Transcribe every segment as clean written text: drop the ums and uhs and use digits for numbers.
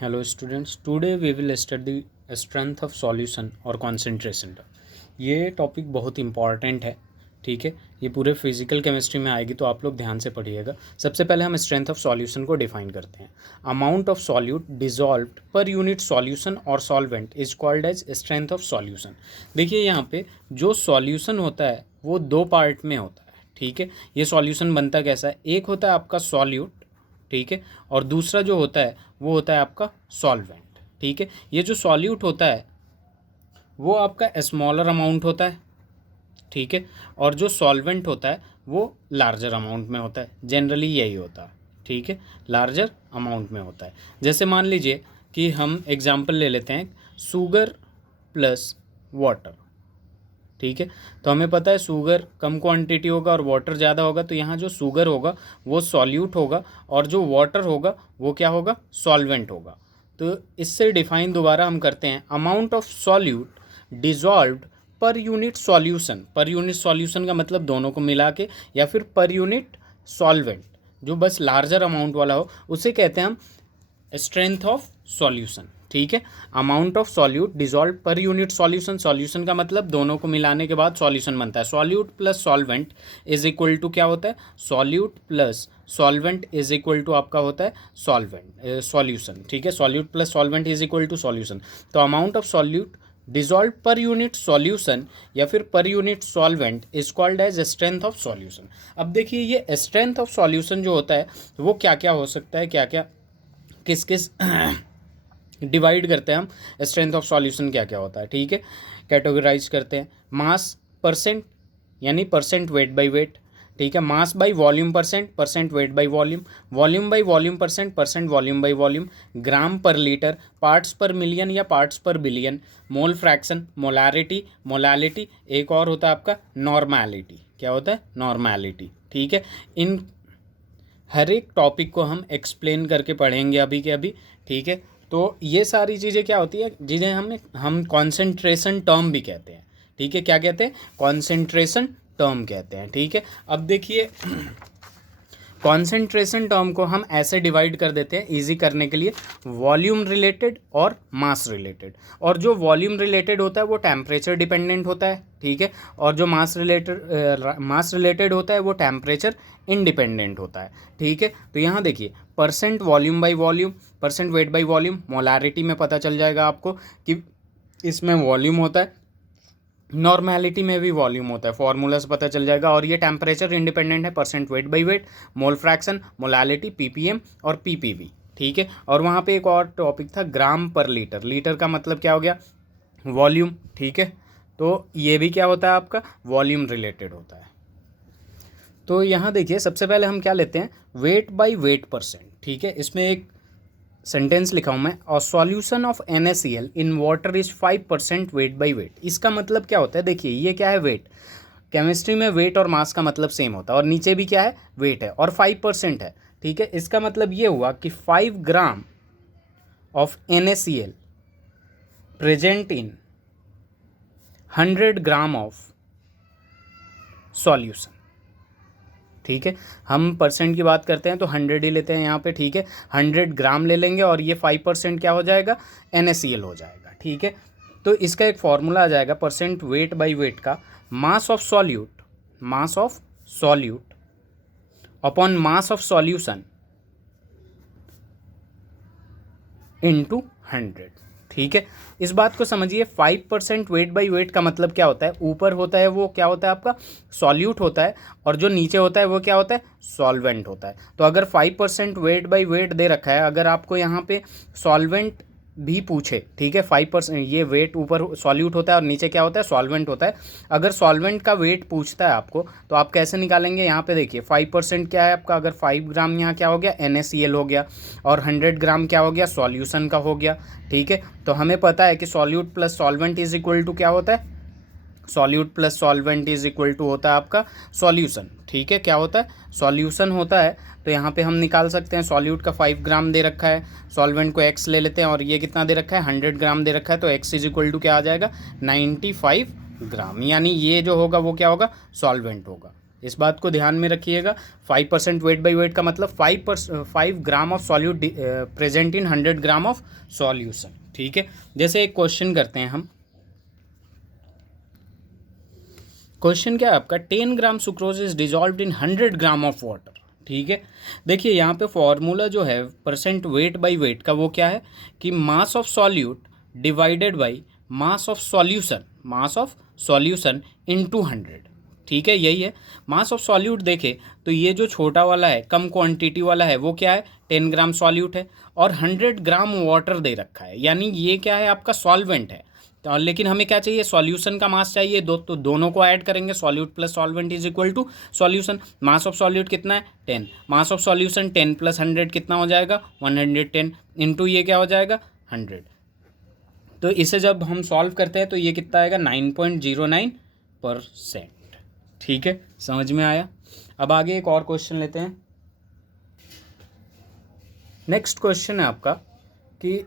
Hello students, today we will study strength of solution और concentration। ये topic बहुत important है, ठीक है। ये पूरे फिजिकल केमिस्ट्री में आएगी, तो आप लोग ध्यान से पढ़िएगा। सबसे पहले हम स्ट्रेंथ ऑफ सॉल्यूशन को डिफाइन करते हैं। Amount of solute dissolved per unit solution और solvent is called as strength of solution. देखिए यहाँ पे जो सॉल्यूशन होता है वो दो पार्ट में होता है, ठीक है। ये सॉल्यूशन बनता कैसा है, एक होता है आपका सॉल्यूट, ठीक है, और दूसरा जो होता है वो होता है आपका सॉल्वेंट, ठीक है। ये जो सॉल्यूट होता है वो आपका स्मॉलर अमाउंट होता है, ठीक है, और जो सॉल्वेंट होता है वो लार्जर अमाउंट में होता है। जनरली यही होता है, ठीक है, लार्जर अमाउंट में होता है। जैसे मान लीजिए कि हम एग्जांपल ले लेते हैं, शुगर प्लस वाटर, ठीक है। तो हमें पता है शुगर कम क्वांटिटी होगा और वाटर ज़्यादा होगा, तो यहाँ जो शुगर होगा वो सॉल्यूट होगा और जो वाटर होगा वो क्या होगा, सॉल्वेंट होगा। तो इससे डिफाइन दोबारा हम करते हैं, amount of solute dissolved per unit solution. पर यूनिट सॉल्यूशन का मतलब दोनों को मिला के, या फिर पर यूनिट सॉल्वेंट जो बस लार्जर अमाउंट वाला हो, उसे कहते हैं हम स्ट्रेंथ ऑफ सॉल्यूशन, ठीक है। Amount of solute dissolve per unit solution, solution का मतलब दोनों को मिलाने के बाद सॉल्यूशन बनता है। Solute plus solvent is equal to क्या होता है, solute plus solvent is equal to आपका होता है सॉल्वेंट सॉल्यूशन, ठीक है। Solute plus solvent is equal to solution. तो amount of solute dissolve per unit solution या फिर per unit solvent is called as strength of solution. अब देखिए ये स्ट्रेंथ ऑफ सॉल्यूशन जो होता है वो क्या क्या हो सकता है, क्या क्या किस किस डिवाइड करते हैं हम, स्ट्रेंथ ऑफ सॉल्यूशन क्या क्या होता है, ठीक है। कैटेगराइज करते हैं, मास परसेंट यानी परसेंट वेट बाय वेट, ठीक है। Mass by volume percent, percent weight by volume, volume by volume percent, percent volume by volume, gram per litre, parts per million या parts per billion, mole fraction, molarity, molality, एक और होता है आपका normality. क्या होता है, नॉर्मैलिटी, ठीक है। इन हर एक टॉपिक को हम एक्सप्लेन करके पढ़ेंगे अभी के अभी, ठीक है। तो ये सारी चीज़ें क्या होती है, जिन्हें हम कॉन्सेंट्रेशन टर्म भी कहते हैं, ठीक है। क्या कहते हैं, कॉन्सेंट्रेशन टर्म कहते हैं, ठीक है। अब देखिए कॉन्सेंट्रेशन टर्म को हम ऐसे डिवाइड कर देते हैं इजी करने के लिए, वॉल्यूम रिलेटेड और मास रिलेटेड। और जो वॉल्यूम रिलेटेड होता है वो टेम्परेचर डिपेंडेंट होता है, ठीक है, और जो मास रिलेटेड होता है वो टेम्परेचर इंडिपेंडेंट होता है, ठीक है। तो यहाँ देखिए, percent volume by volume, percent weight by volume, molarity में पता चल जाएगा आपको कि इसमें वॉल्यूम होता है, नॉर्मैलिटी में भी वॉल्यूम होता है, फॉर्मूला से पता चल जाएगा। और ये टेम्परेचर इंडिपेंडेंट है, percent weight by wait, mole fraction, molality, ppm और पीपीवी, ठीक है। और वहाँ पे एक और टॉपिक था, ग्राम पर लीटर। लीटर का मतलब क्या हो गया, वॉल्यूम, ठीक है। तो ये भी क्या होता है आपका, वॉल्यूम रिलेटेड होता है। तो यहाँ देखिए सबसे पहले हम क्या लेते हैं, वेट बाई वेट परसेंट, ठीक है। इसमें एक सेंटेंस लिखा हूँ मैं, और solution of NaCl in water is 5% wait by wait. इसका मतलब क्या होता है, देखिए ये क्या है, वेट। केमिस्ट्री में वेट और मास का मतलब सेम होता है, और नीचे भी क्या है, वेट है, और 5% है, ठीक है। इसका मतलब ये हुआ कि 5 gram of NaCl present in 100 gram of solution, ठीक है। हम परसेंट की बात करते हैं तो 100 ही लेते हैं यहाँ पे, ठीक है। 100 ग्राम ले लेंगे और ये 5% क्या हो जाएगा, NaCl हो जाएगा, ठीक है। तो इसका एक फॉर्मूला आ जाएगा, परसेंट वेट बाई वेट का, मास of solute upon mass of solution into 100, ठीक है। इस बात को समझिए, 5% वेट बाई वेट का मतलब क्या होता है, ऊपर होता है वो क्या होता है आपका सॉल्यूट होता है, और जो नीचे होता है वो क्या होता है, सॉल्वेंट होता है। तो अगर 5% वेट बाई वेट दे रखा है, अगर आपको यहाँ पे सॉल्वेंट भी पूछे, ठीक है, 5% ये वेट ऊपर सॉल्यूट होता है और नीचे क्या होता है, सॉल्वेंट होता है। अगर सॉल्वेंट का वेट पूछता है आपको, तो आप कैसे निकालेंगे, यहाँ पे देखिए 5% क्या है आपका, अगर 5 ग्राम यहाँ क्या हो गया, NaCl हो गया, और 100 ग्राम क्या हो गया, सॉल्यूशन का हो गया, ठीक है। तो हमें पता है कि solute plus solvent is equal to क्या होता है, solute plus solvent is equal to होता है आपका सॉल्यूशन, ठीक है। क्या होता है, सॉल्यूशन होता है। तो यहाँ पे हम निकाल सकते हैं, सॉल्यूट का 5 ग्राम दे रखा है, सॉल्वेंट को x ले लेते हैं, और ये कितना दे रखा है, 100 ग्राम दे रखा है, तो x इज इक्वल टू क्या आ जाएगा, 95 ग्राम। यानी ये जो होगा वो क्या होगा, सॉल्वेंट होगा, इस बात को ध्यान में रखिएगा। 5% वेट बाई वेट का मतलब 5 gram of solute present in 100 gram of solution. ठीक है, जैसे एक क्वेश्चन करते हैं हम। क्वेश्चन क्या है आपका, 10 gram sucrose is dissolved in 100 gram of water. ठीक है, देखिए यहाँ पे फॉर्मूला जो है परसेंट वेट बाई वेट का वो क्या है कि मास of solute divided by mass of solution into 100। ठीक है, यही है मास ऑफ सॉल्यूट। देखे तो ये जो छोटा वाला है, कम क्वांटिटी वाला है, वो क्या है 10 ग्राम सॉल्यूट है, और 100 ग्राम वाटर दे रखा है, यानी ये क्या है आपका सॉल्वेंट है। तो लेकिन हमें क्या चाहिए, सॉल्यूशन का मास चाहिए। तो दोनों को ऐड करेंगे, solute plus solvent is equal to solution. Mass of solute कितना है 10, मास ऑफ सॉल्यूशन 10 प्लस 100 कितना हो जाएगा 110, इंटू ये क्या हो जाएगा 100। तो इसे जब हम सॉल्व करते हैं तो ये कितना आएगा 9.09%। ठीक है, समझ में आया। अब आगे एक और क्वेश्चन लेते हैं। नेक्स्ट क्वेश्चन है आपका कि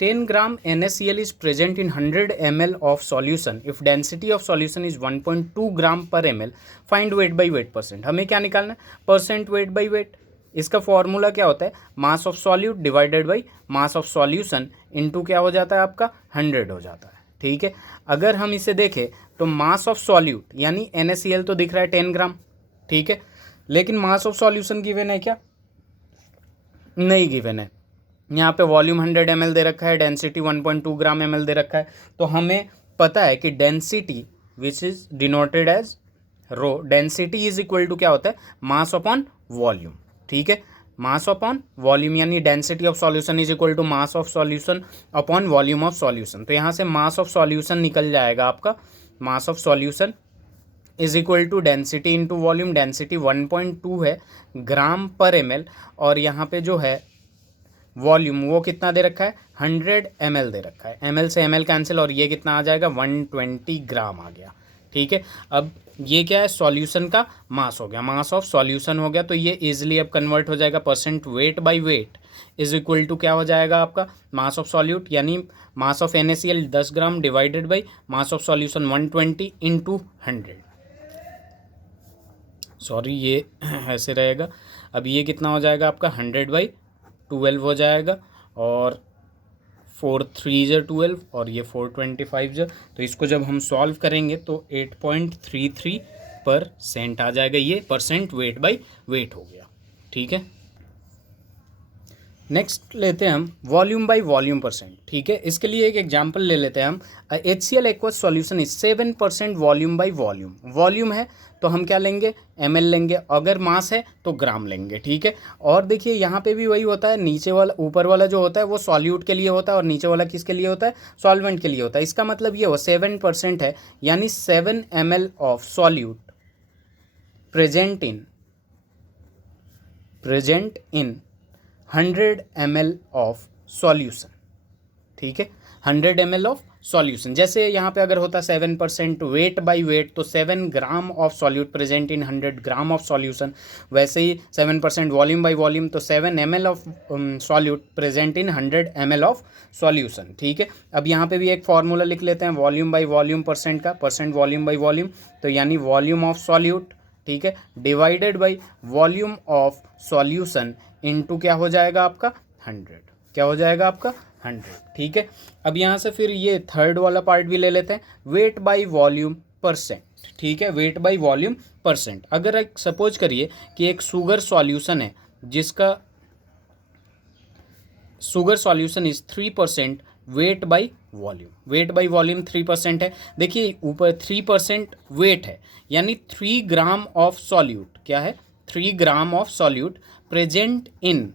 10 ग्राम NaCl is present in 100 ml of solution. If density of solution is 1.2 ग्राम पर ml, find weight by weight percent. हमें क्या निकालना है, परसेंट वेट बाई वेट। इसका फॉर्मूला क्या होता है, mass of solute divided by mass of solution into क्या हो जाता है आपका 100 हो जाता है। ठीक है, अगर हम इसे देखें तो मास ऑफ सॉल्यूट यानी NaCl तो दिख रहा है 10 ग्राम। ठीक है, लेकिन मास ऑफ सॉल्यूशन गिवन है क्या, नहीं गिवन है। यहाँ पे वॉल्यूम 100 ml दे रखा है, डेंसिटी 1.2 ग्राम ml दे रखा है। तो हमें पता है कि density which is denoted as rho, density is equal to क्या होता है मास अपॉन वॉल्यूम। ठीक है, मास अपॉन वॉल्यूम यानी density of solution is equal to mass of solution upon volume of solution. तो यहाँ से मास ऑफ सॉल्यूशन निकल जाएगा आपका, mass of solution is equal to density into volume. Density 1.2 है ग्राम पर ml, और यहाँ पे जो है वॉल्यूम वो कितना दे रखा है 100 ml दे रखा है। ml से ml कैंसिल, और ये कितना आ जाएगा 120 ग्राम आ गया। ठीक है, अब ये क्या है सॉल्यूशन का मास हो गया, मास ऑफ सॉल्यूशन हो गया। तो ये इजीली अब कन्वर्ट हो जाएगा, percent weight by weight is equal to क्या हो जाएगा आपका मास ऑफ सॉल्यूट यानी mass of NaCl 10 gram divided by mass of solution 120 into 100। Sorry ये ऐसे रहेगा। अब ये कितना हो जाएगा आपका 100/12 हो जाएगा, और 4 3 12 और ये 425 तो इसको जब हम सॉल्व करेंगे तो 8.33% आ जाएगा। ये परसेंट वेट बाई वेट हो गया। ठीक है, नेक्स्ट लेते हैं हम वॉल्यूम बाई वॉल्यूम परसेंट। ठीक है, इसके लिए एक एग्जांपल ले लेते हैं हम। HCl aqueous solution is 7% volume by volume. Volume है तो हम क्या लेंगे ml लेंगे, अगर मास है तो ग्राम लेंगे। ठीक है, और देखिए यहाँ पे भी वही होता है, नीचे वाला ऊपर वाला जो होता है वो सॉल्यूट के लिए होता है, और नीचे वाला किसके लिए होता है सॉल्वेंट के लिए होता है। इसका मतलब ये हो 7% है, यानी 7 ml of solute present in 100 ml of solution. ठीक है, 100 ml ऑफ सॉल्यूशन। जैसे यहाँ पे अगर होता 7% वेट बाई वेट तो 7 gram of solute present in 100 gram of solution, वैसे ही 7% वॉल्यूम बाई वॉल्यूम तो 7 ml of solute present in 100 ml of solution. ठीक है, अब यहाँ पे भी एक फार्मूला लिख लेते हैं वॉल्यूम बाई वॉल्यूम परसेंट का, परसेंट वॉल्यूम बाई वॉल्यूम, तो यानी वॉल्यूम ऑफ सॉल्यूट, ठीक है, divided by volume of solution into क्या हो जाएगा आपका 100, क्या हो जाएगा आपका 100। ठीक है, अब यहाँ से फिर ये थर्ड वाला पार्ट भी ले लेते हैं, वेट बाई वॉल्यूम परसेंट। ठीक है, वेट बाई वॉल्यूम परसेंट। अगर एक सपोज करिए कि एक शुगर सॉल्यूशन है जिसका sugar solution is 3% wait by volume, wait by volume 3% है। देखिए ऊपर 3% वेट है, यानी 3 ग्राम ऑफ सॉल्यूट, क्या है 3 gram of solute present in,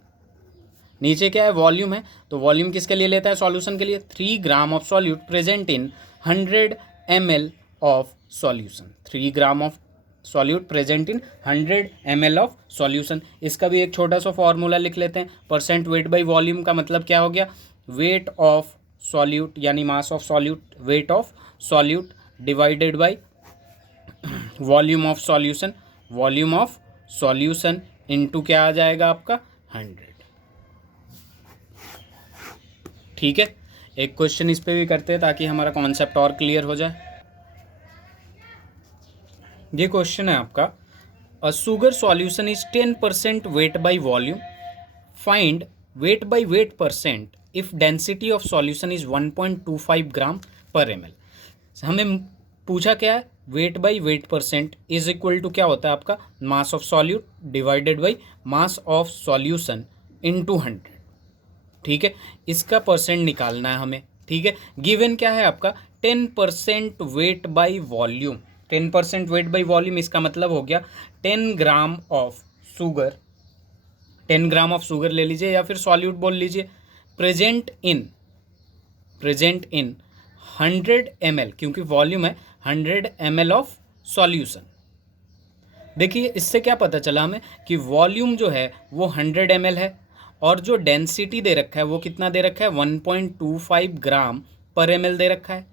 नीचे क्या है वॉल्यूम है, तो वॉल्यूम किसके लिए लेता है सॉल्यूशन के लिए, 3 gram of solute present in 100 ml of solution, 3 gram of solute present in 100 ml of solution. इसका भी एक छोटा सा फॉर्मूला लिख लेते हैं, परसेंट वेट बाई वॉल्यूम का मतलब क्या हो गया, वेट ऑफ सॉल्यूट यानी mass of solute, weight of solute divided by volume of solution, volume of solution into क्या आ जाएगा आपका 100। ठीक है, एक क्वेश्चन इस पे भी करते हैं ताकि हमारा कॉन्सेप्ट और क्लियर हो जाए। ये क्वेश्चन है आपका, a sugar solution is 10% weight by volume, find weight by weight percent if density of solution is 1.25 ग्राम पर ml। हमें पूछा क्या है, weight by weight percent is equal to क्या होता है आपका, mass of solute divided by mass of solution into 100। ठीक है, इसका परसेंट निकालना है हमें। ठीक है, गिवन क्या है आपका 10% wait by volume. 10% wait by volume इसका मतलब हो गया 10 gram of sugar, 10 gram of sugar ले लीजिए या फिर सॉल्यूट बोल लीजिए, प्रेजेंट इन 100 ml, क्योंकि वॉल्यूम है 100 ml ऑफ सॉल्यूशन। देखिए इससे क्या पता चला हमें कि वॉल्यूम जो है वो 100 ml है और जो डेंसिटी दे रखा है वो कितना दे रखा है 1.25 ग्राम पर ml दे रखा है।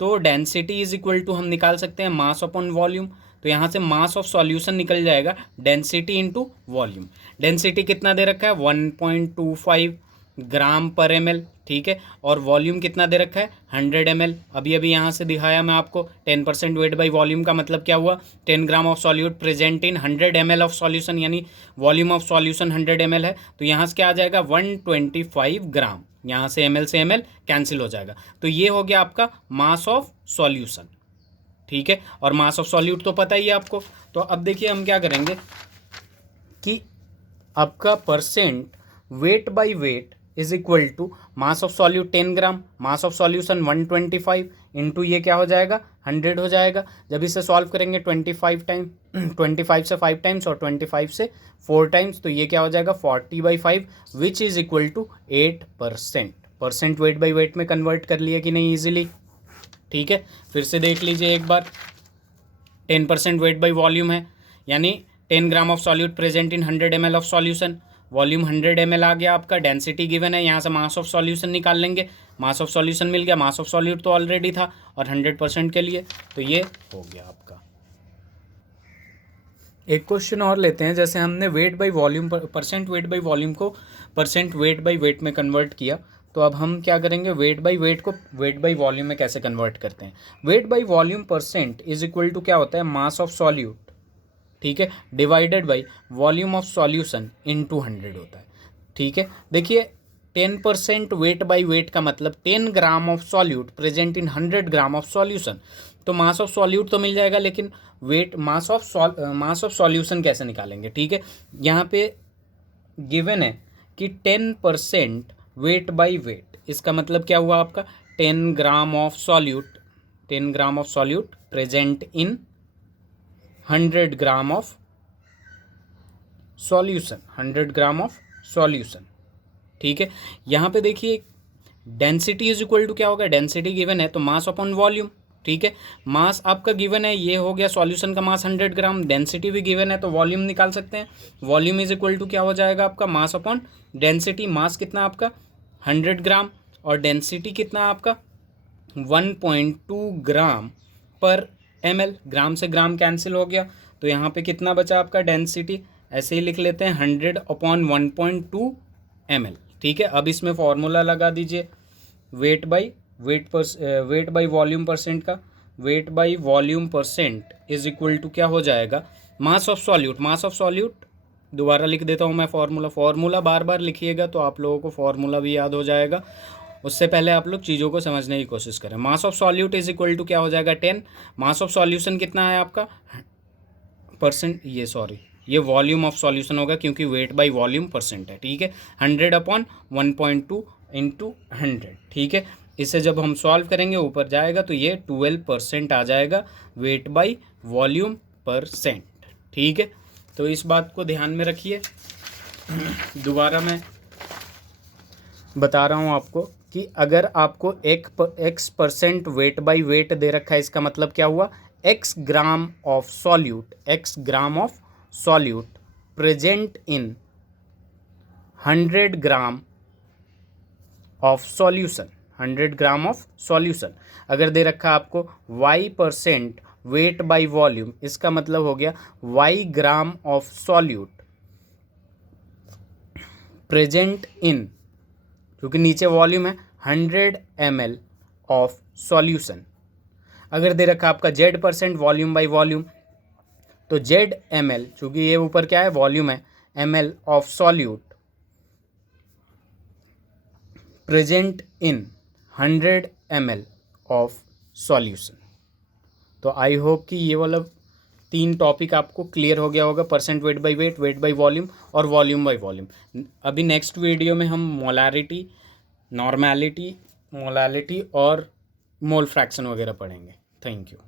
तो डेंसिटी इज इक्वल टू हम निकाल सकते हैं मास अपॉन वॉल्यूम। तो यहाँ से मास ऑफ सॉल्यूशन निकल जाएगा डेंसिटी इनटू वॉल्यूम। डेंसिटी कितना दे रखा है 1.25 ग्राम पर ml। ठीक है, और वॉल्यूम कितना दे रखा है 100 ml। अभी अभी यहाँ से दिखाया मैं आपको 10% वेट बाई वॉल्यूम का मतलब क्या हुआ, 10 gram of solute present in 100 ml of solution, यानी वॉल्यूम ऑफ सॉल्यूशन 100 ml है। तो यहाँ से क्या आ जाएगा 125 ग्राम, यहाँ से ml से ml कैंसिल हो जाएगा। तो ये हो गया आपका मास ऑफ सॉल्यूशन। ठीक है, और मास ऑफ सॉल्यूट तो पता ही है आपको। तो अब देखिए हम क्या करेंगे कि आपका percent weight by weight is equal to mass of solute 10 gram, mass of solution 125 into ये क्या हो जाएगा 100 हो जाएगा। जब इसे सॉल्व करेंगे 25 टाइम 25 से 5 टाइम्स और 25 से 4 टाइम्स, तो ये क्या हो जाएगा 40/5 which is equal to 8%। Percent weight by weight में कन्वर्ट कर लिया कि नहीं ईजिली। ठीक है, फिर से देख लीजिए एक बार, 10% वेट बाई वॉल्यूम है, यानी 10 gram of solute present in 100 ml of solution, volume 100 ml आ गया आपका, डेंसिटी गिवन है, यहाँ से मास ऑफ सॉल्यूशन निकाल लेंगे, मास ऑफ सॉल्यूशन मिल गया, मास ऑफ सॉल्यूट तो ऑलरेडी था और 100% के लिए, तो ये हो गया आपका। एक क्वेश्चन और लेते हैं, जैसे हमने weight by volume percent weight by volume को परसेंट वेट बाई वेट में कन्वर्ट किया, तो अब हम क्या करेंगे वेट बाई वेट को वेट बाई वॉल्यूम में कैसे कन्वर्ट करते हैं। Weight by volume percent is equal to क्या होता है मास ऑफ सॉल्यूट, ठीक है, divided by volume of solution into 100 होता है। ठीक है, देखिए 10% वेट बाई वेट का मतलब 10 gram of solute present in 100 gram of solution. तो मास ऑफ सॉल्यूट तो मिल जाएगा, लेकिन वेट मास ऑफ सॉल्यूशन कैसे निकालेंगे। ठीक है, यहाँ पे गिवन है कि 10% वेट बाई वेट, इसका मतलब क्या हुआ आपका 10 gram of solute, 10 gram of solute present in 100 gram of solution, 100 gram of solution. ठीक है, यहाँ पे देखिए डेंसिटी इज इक्वल टू क्या होगा, डेंसिटी गिवन है तो मास अपॉन वॉल्यूम। ठीक है, मास आपका गिवन है, ये हो गया सॉल्यूशन का मास 100 ग्राम, डेंसिटी भी गिवन है तो वॉल्यूम निकाल सकते हैं। वॉल्यूम इज इक्वल टू क्या हो जाएगा आपका मास अपॉन डेंसिटी। मास कितना आपका 100 ग्राम और डेंसिटी कितना आपका 1.2 ग्राम पर ml। ग्राम से ग्राम कैंसिल हो गया, तो यहाँ पे कितना बचा आपका डेंसिटी, ऐसे ही लिख लेते हैं 100 अपॉन 1.2 ml। ठीक है, अब इसमें फॉर्मूला लगा दीजिए वेट बाई वॉल्यूम परसेंट का। Weight by volume percent is equal to क्या हो जाएगा mass of solute. Mass of solute दोबारा लिख देता हूँ मैं, फॉर्मूला बार बार लिखिएगा तो आप लोगों को फॉर्मूला भी याद हो जाएगा। उससे पहले आप लोग चीज़ों को समझने की कोशिश करें। Mass of solute is equal to क्या हो जाएगा 10, मास ऑफ सॉल्यूशन कितना है आपका परसेंट, ये वॉल्यूम ऑफ सॉल्यूशन होगा क्योंकि वेट बाई वॉल्यूम परसेंट है। ठीक है, 100 अपॉन 1.2 इंटू 100। ठीक है, इसे जब हम सॉल्व करेंगे ऊपर जाएगा तो ये 12% आ जाएगा वेट बाई वॉल्यूम परसेंट। ठीक है, तो इस बात को ध्यान में रखिए। दोबारा मैं बता रहा हूँ आपको कि अगर आपको x% वेट बाई वेट दे रखा है, इसका मतलब क्या हुआ x gram of solute present in 100 gram of solution, 100 gram of solution. अगर दे रखा आपको y% वेट बाई वॉल्यूम, इसका मतलब हो गया y gram of solute present in, क्योंकि नीचे वॉल्यूम है 100 ml ऑफ सॉल्यूशन। अगर दे रखा आपका z% वॉल्यूम बाई वॉल्यूम, तो ZmL, चूँकि ये ऊपर क्या है वॉल्यूम है, ml of solute present in 100 ml of solution. तो आई होप कि ये वाला 3 टॉपिक आपको क्लियर हो गया होगा, percent weight by wait, wait by volume और वॉल्यूम बाय वॉल्यूम। अभी नेक्स्ट वीडियो में हम मोलारिटी, नॉर्मेलिटी, मोलालिटी और मोल फ्रैक्शन वगैरह पढ़ेंगे। Thank you.